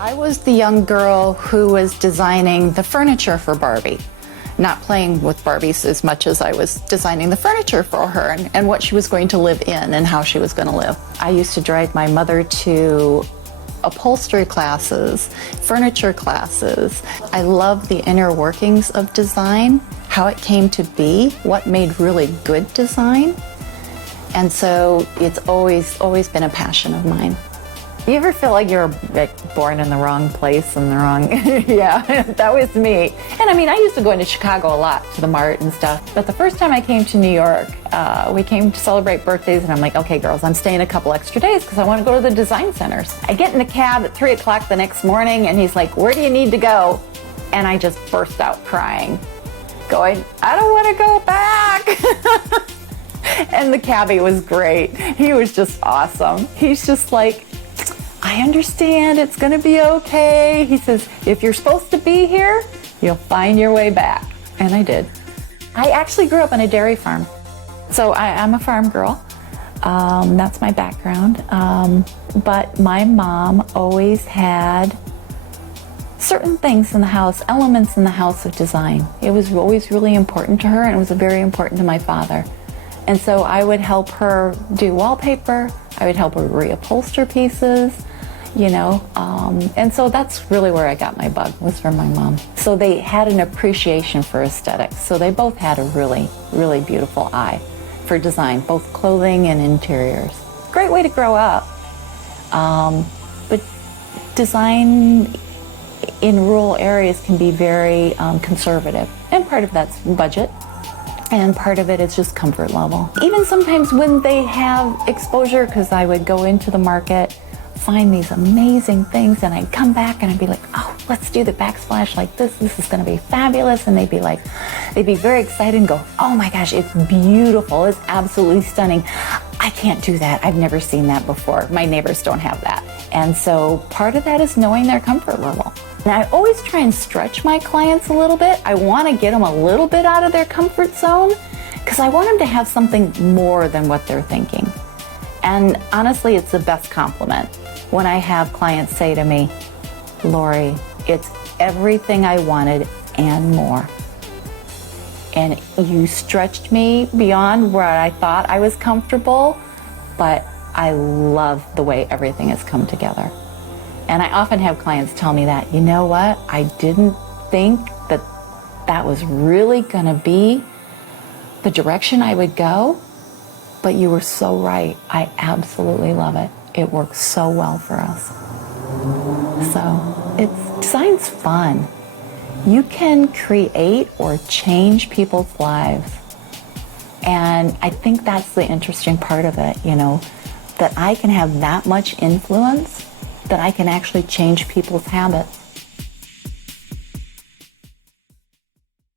I was the young girl who was designing the furniture for Barbie, not playing with Barbies as much as I was designing the furniture for her and what she was going to live in and how she was going to live. I used to drag my mother to upholstery classes, furniture classes. I love the inner workings of design, how it came to be, what made really good design. And so it's always been a passion of mine. You ever feel like you're born in the wrong place and the wrong, yeah, that was me. And I mean, I used to go into Chicago a lot to the Mart and stuff, but the first time I came to New York, we came to celebrate birthdays and I'm like, okay girls, I'm staying a couple extra days because I want to go to the design centers. I get in the cab at 3 o'clock the next morning and he's like, where do you need to go? And I just burst out crying, going, I don't want to go back. And the cabbie was great. He was just awesome. He's just like, I understand, it's gonna be okay. He says, if you're supposed to be here, you'll find your way back. And I did. I actually grew up on a dairy farm. So I'm a farm girl. That's my background. But my mom always had certain things in the house, elements in the house of design. It was always really important to her and it was very important to my father. And so I would help her do wallpaper, I would help her reupholster pieces, you know, and so that's really where I got my bug, was from my mom. So they had an appreciation for aesthetics. So they both had a really, really beautiful eye for design, both clothing and interiors. Great way to grow up. But design in rural areas can be very conservative. And part of that's budget. And part of it is just comfort level. Even sometimes when they have exposure, because I would go into the market, find these amazing things, and I'd come back and I'd be like, oh, let's do the backsplash like this. This is gonna be fabulous. And they'd be very excited and go, oh my gosh, it's beautiful. It's absolutely stunning. I can't do that. I've never seen that before. My neighbors don't have that. And so part of that is knowing their comfort level. And I always try and stretch my clients a little bit. I want to get them a little bit out of their comfort zone because I want them to have something more than what they're thinking. And honestly, it's the best compliment when I have clients say to me, Lori, it's everything I wanted and more. And you stretched me beyond where I thought I was comfortable, but I love the way everything has come together. And I often have clients tell me that, you know what, I didn't think that that was really gonna be the direction I would go, but you were so right. I absolutely love it. It works so well for us. So design's fun. You can create or change people's lives. And I think that's the interesting part of it, you know, that I can have that much influence that I can actually change people's habits.